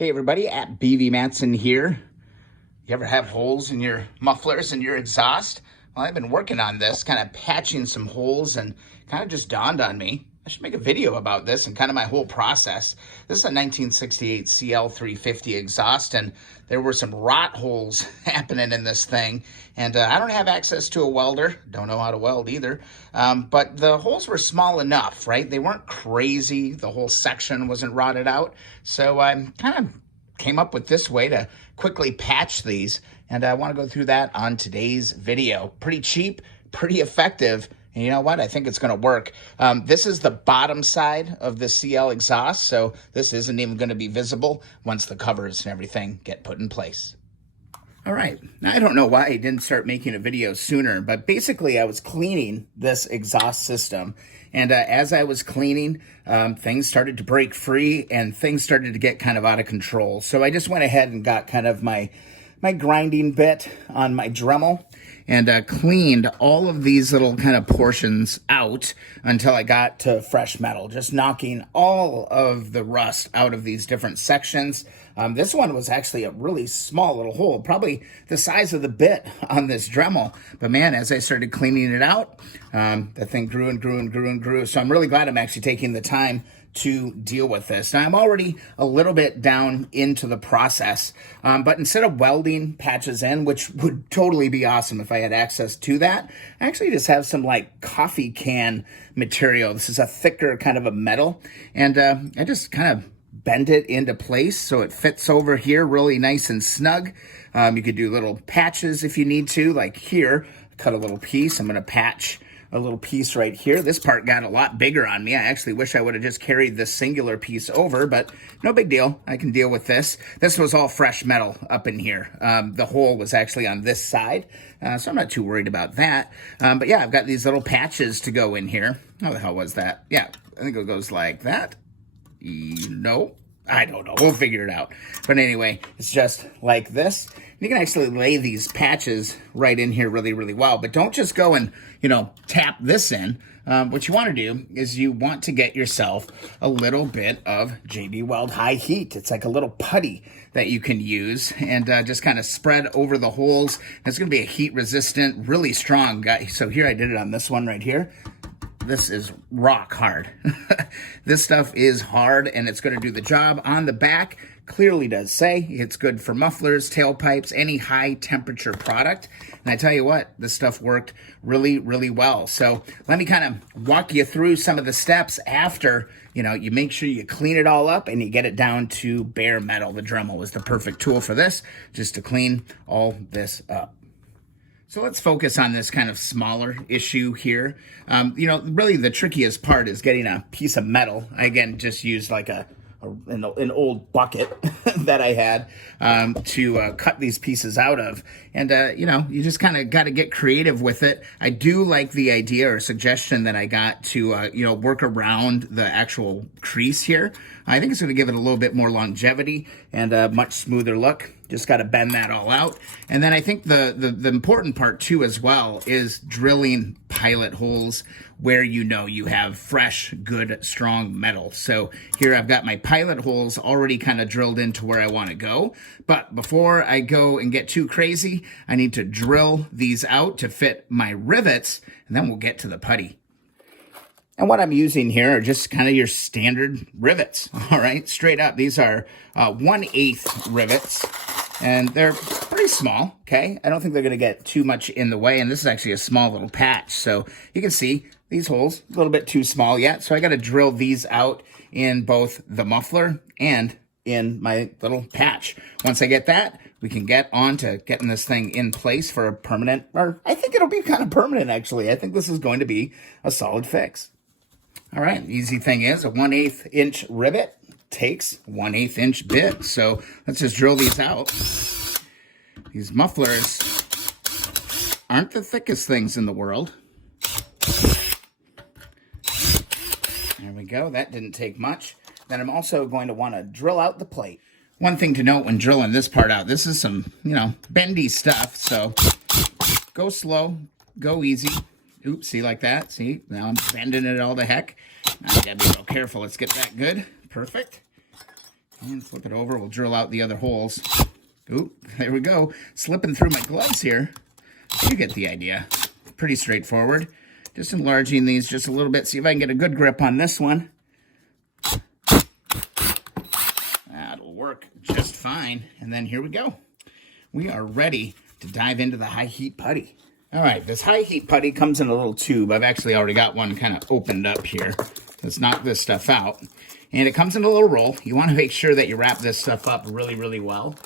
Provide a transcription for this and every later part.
Hey everybody, at BV Matson here. You ever have holes in your mufflers and your exhaust? Well, I've been working on this, kind of patching some holes, and kind of just dawned on me, I should make a video about this and kind of my whole process. This is a 1968 CL350 exhaust, and there were some rot holes happening in this thing. And I don't have access to a welder, don't know how to weld either, but the holes were small enough, right? They weren't crazy. The whole section wasn't rotted out. So I kind of came up with this way to quickly patch these, and I want to go through that on today's video. Pretty cheap, pretty effective, and you know what? I think it's going to work. This is the bottom side of the CL exhaust, so this isn't even going to be visible once the covers and everything get put in place. All right, now I don't know why I didn't start making a video sooner, but basically I was cleaning this exhaust system, and as I was cleaning, things started to break free and things started to get kind of out of control. So I just went ahead and got kind of my grinding bit on my Dremel and cleaned all of these little kind of portions out until I got to fresh metal, just knocking all of the rust out of these different sections. This one was actually a really small little hole, probably the size of the bit on this Dremel. But man, as I started cleaning it out, the thing grew and grew and grew and grew. So I'm really glad I'm actually taking the time to deal with this. Now I'm already a little bit down into the process, but instead of welding patches in, which would totally be awesome if I had access to that, I actually just have some like coffee can material. This is a thicker kind of a metal, and I just kind of bend it into place so it fits over here really nice and snug. You could do little patches if you need to, like here, cut a little piece. I'm going to patch a little piece right here. This part got a lot bigger on me. I actually wish I would have just carried this singular piece over, but no big deal. I can deal with this. This was all fresh metal up in here. The hole was actually on this side, so I'm not too worried about that. But yeah, I've got these little patches to go in here. How the hell was that? Yeah, I think it goes like that. No, I don't know. We'll figure it out. But anyway, it's just like this. You can actually lay these patches right in here really, really well. But don't just go and, tap this in. What you want to do is you want to get yourself a little bit of JB Weld High Heat. It's like a little putty that you can use and just kind of spread over the holes. It's going to be a heat resistant, really strong guy. So here I did it on this one right here. This is rock hard. This stuff is hard, and it's going to do the job. On the back, clearly does say it's good for mufflers, tailpipes, any high temperature product. And I tell you what, this stuff worked really, really well. So let me kind of walk you through some of the steps after, you make sure you clean it all up and you get it down to bare metal. The Dremel was the perfect tool for this, just to clean all this up. So let's focus on this kind of smaller issue here. Really the trickiest part is getting a piece of metal. I, again, just used like an old bucket that I had to cut these pieces out of. And, you just kind of got to get creative with it. I do like the idea or suggestion that I got to, work around the actual crease here. I think it's going to give it a little bit more longevity and a much smoother look. Just got to bend that all out. And then I think the important part too as well is drilling pilot holes where you have fresh, good, strong metal. So here I've got my pilot holes already kind of drilled into where I want to go. But before I go and get too crazy, I need to drill these out to fit my rivets, and then we'll get to the putty. And what I'm using here are just kind of your standard rivets, all right? Straight up, these are 1/8 rivets, and they're pretty small, okay? I don't think they're gonna get too much in the way, and this is actually a small little patch. So you can see these holes, a little bit too small yet, so I gotta drill these out in both the muffler and in my little patch. Once I get that, we can get on to getting this thing in place for a permanent, or I think it'll be kind of permanent actually. I think this is going to be a solid fix. All right, the easy thing is a 1/8 inch rivet takes 1/8 inch bit. So let's just drill these out. These mufflers aren't the thickest things in the world. There we go, that didn't take much. Then I'm also going to want to drill out the plate. One thing to note when drilling this part out, this is some, bendy stuff. So go slow, go easy. Oops, see like that? See, now I'm bending it all to heck. Now I gotta be real careful. Let's get that good. Perfect. And flip it over. We'll drill out the other holes. Oop, there we go. Slipping through my gloves here. You get the idea. Pretty straightforward. Just enlarging these just a little bit. See if I can get a good grip on this one. That'll work just fine. And then here we go. We are ready to dive into the high heat putty. All right, this high heat putty comes in a little tube. I've actually already got one kind of opened up here. Let's knock this stuff out. And it comes in a little roll. You want to make sure that you wrap this stuff up really, really well.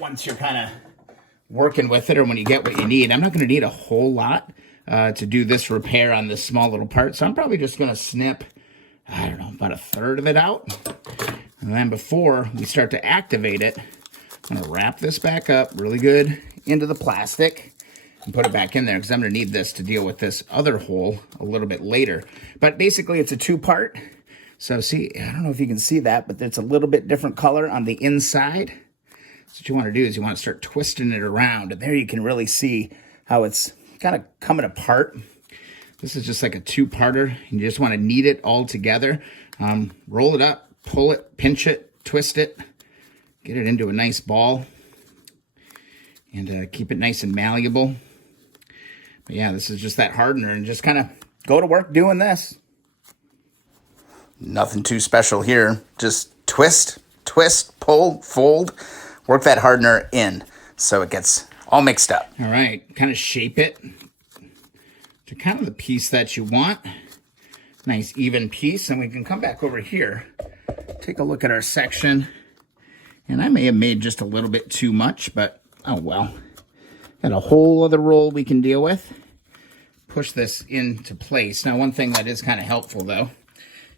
Once you're kind of working with it or when you get what you need. I'm not going to need a whole lot to do this repair on this small little part. So I'm probably just going to snip, I don't know, about a third of it out. And then before we start to activate it, I'm going to wrap this back up really good into the plastic and put it back in there because I'm going to need this to deal with this other hole a little bit later. But basically it's a two-part. So see, I don't know if you can see that, but it's a little bit different color on the inside. So what you want to do is you want to start twisting it around. And there you can really see how it's kind of coming apart. This is just like a two-parter. You just want to knead it all together. Roll it up, pull it, pinch it, twist it. Get it into a nice ball. And keep it nice and malleable. But yeah, this is just that hardener. And just kind of go to work doing this. Nothing too special here. Just twist, twist, pull, fold. Work that hardener in so it gets all mixed up. All right, kind of shape it to kind of the piece that you want. Nice even piece. And we can come back over here, take a look at our section. And I may have made just a little bit too much, but oh well. Got a whole other roll we can deal with. Push this into place. Now, one thing that is kind of helpful, though,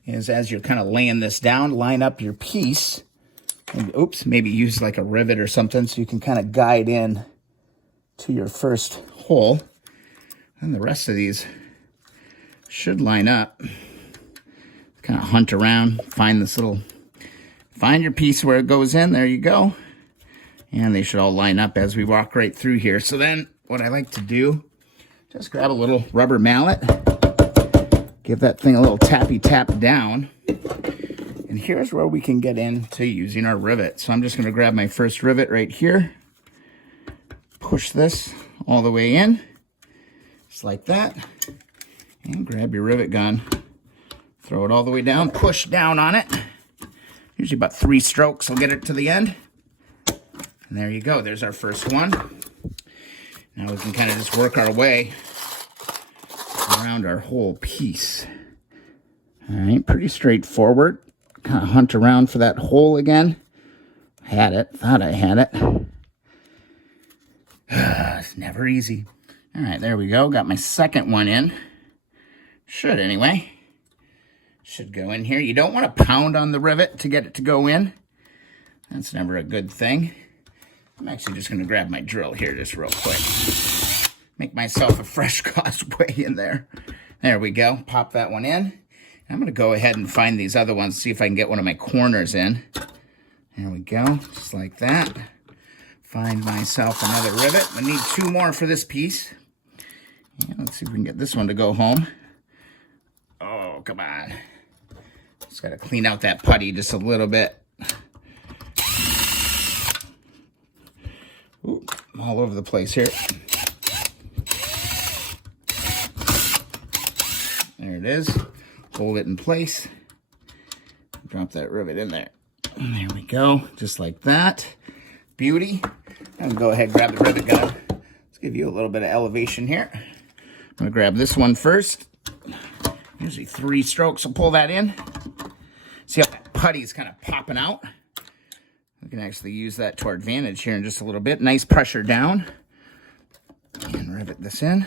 is as you're kind of laying this down, line up your piece. And, oops, maybe use like a rivet or something so you can kind of guide in to your first hole. And the rest of these should line up. Kind of hunt around, find your piece where it goes in. There you go. And they should all line up as we walk right through here. So then what I like to do, just grab a little rubber mallet, give that thing a little tappy tap down. And here's where we can get into using our rivet. So I'm just going to grab my first rivet right here. Push this all the way in. Just like that. And grab your rivet gun. Throw it all the way down. Push down on it. Usually about 3 strokes will get it to the end. And there you go. There's our first one. Now we can kind of just work our way around our whole piece. All right, pretty straightforward. Kind of hunt around for that hole again. Had it. Thought I had it. It's never easy. All right, there we go. Got my second one in. Should anyway. Should go in here. You don't want to pound on the rivet to get it to go in. That's never a good thing. I'm actually just going to grab my drill here just real quick. Make myself a fresh causeway in there. There we go. Pop that one in. I'm going to go ahead and find these other ones, see if I can get one of my corners in. There we go, just like that. Find myself another rivet. I need 2 more for this piece. Yeah, let's see if we can get this one to go home. Oh, come on. Just got to clean out that putty just a little bit. Ooh, I'm all over the place here. There it is. Hold it in place. Drop that rivet in there. And there we go, just like that. Beauty. I'm gonna go ahead and grab the rivet gun. Let's give you a little bit of elevation here. I'm gonna grab this one first. Usually 3 strokes will pull that in. See how that putty is kind of popping out? We can actually use that to our advantage here in just a little bit. Nice pressure down. And rivet this in.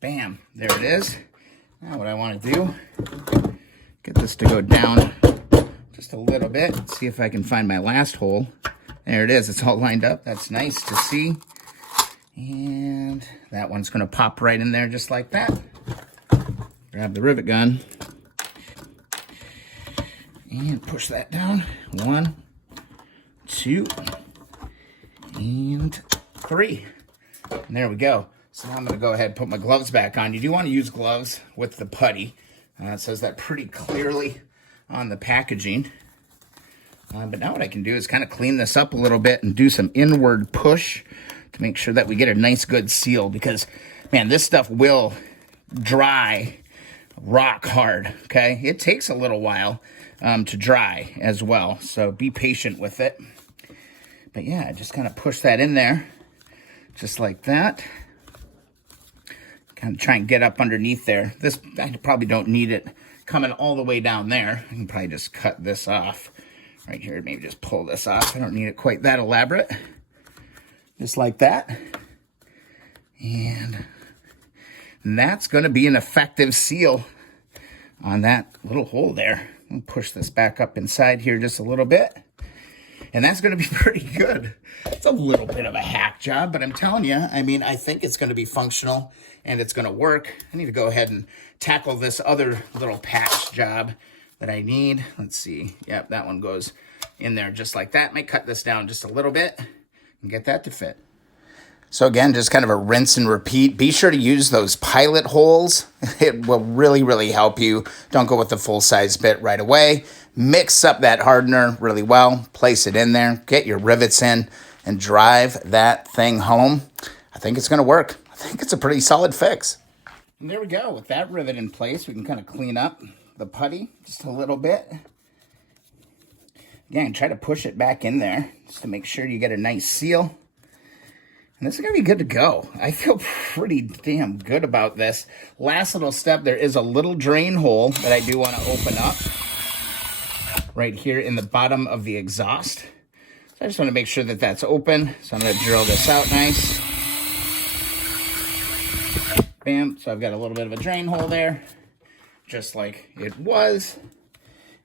Bam, there it is. Now what I want to do, get this to go down just a little bit. See if I can find my last hole. There it is. It's all lined up. That's nice to see. And that one's going to pop right in there just like that. Grab the rivet gun. And push that down. 1, 2, and 3. And there we go. So now I'm going to go ahead and put my gloves back on. You do want to use gloves with the putty. It says that pretty clearly on the packaging. But now what I can do is kind of clean this up a little bit and do some inward push to make sure that we get a nice good seal, because, man, this stuff will dry rock hard, okay? It takes a little while to dry as well, so be patient with it. But yeah, just kind of push that in there, just like that. Kind of try and get up underneath there. This, I probably don't need it coming all the way down there. I can probably just cut this off right here. Maybe just pull this off. I don't need it quite that elaborate. Just like that. And that's going to be an effective seal on that little hole there. I'll push this back up inside here just a little bit. And that's going to be pretty good. It's a little bit of a hack job, but I'm telling you, I mean, I think it's going to be functional and it's going to work. I need to go ahead and tackle this other little patch job that I need. Let's see. Yep, that one goes in there just like that. Might cut this down just a little bit and get that to fit. So again, just kind of a rinse and repeat. Be sure to use those pilot holes. It will really, really help you. Don't go with the full-size bit right away. Mix up that hardener really well. Place it in there. Get your rivets in and drive that thing home. I think it's going to work. I think it's a pretty solid fix. And there we go. With that rivet in place, we can kind of clean up the putty just a little bit. Again, try to push it back in there just to make sure you get a nice seal. And this is going to be good to go. I feel pretty damn good about this. Last little step, there is a little drain hole that I do want to open up right here in the bottom of the exhaust. So I just want to make sure that that's open. So I'm going to drill this out nice. Bam. So I've got a little bit of a drain hole there, just like it was.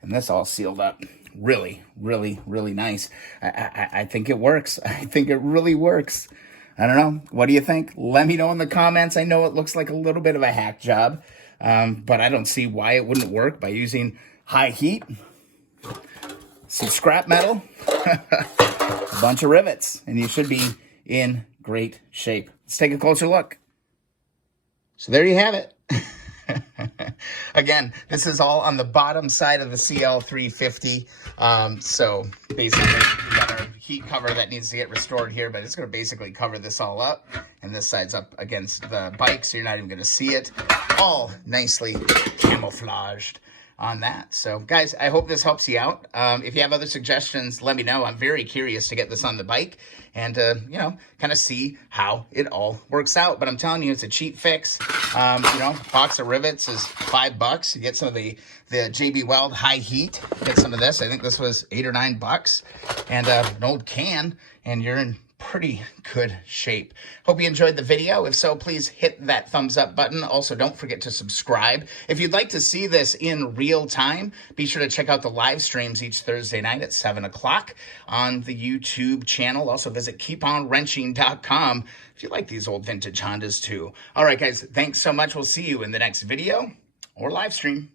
And this all sealed up. Really, really, really nice. I think it works. I think it really works. I don't know. What do you think? Let me know in the comments. I know it looks like a little bit of a hack job, but I don't see why it wouldn't work by using high heat, some scrap metal, a bunch of rivets, and you should be in great shape. Let's take a closer look. So there you have it. Again, this is all on the bottom side of the CL350. So basically, we got our heat cover that needs to get restored here, but it's going to basically cover this all up. And this side's up against the bike, so you're not even going to see it. All nicely camouflaged on that. So guys, I hope this helps you out. If you have other suggestions, let me know. I'm very curious to get this on the bike and you know, kind of see how it all works out. But I'm telling you, it's a cheap fix. You know, box of rivets is $5. You get some of the JB Weld high heat. Get some of this. I think this was $8 or $9, and an old can, and you're in pretty good shape. Hope you enjoyed the video. If so, please hit that thumbs up button. Also, don't forget to subscribe. If you'd like to see this in real time, be sure to check out the live streams each Thursday night at 7 o'clock on the YouTube channel. Also, visit keeponwrenching.com if you like these old vintage Hondas too. All right, guys, thanks so much. We'll see you in the next video or live stream.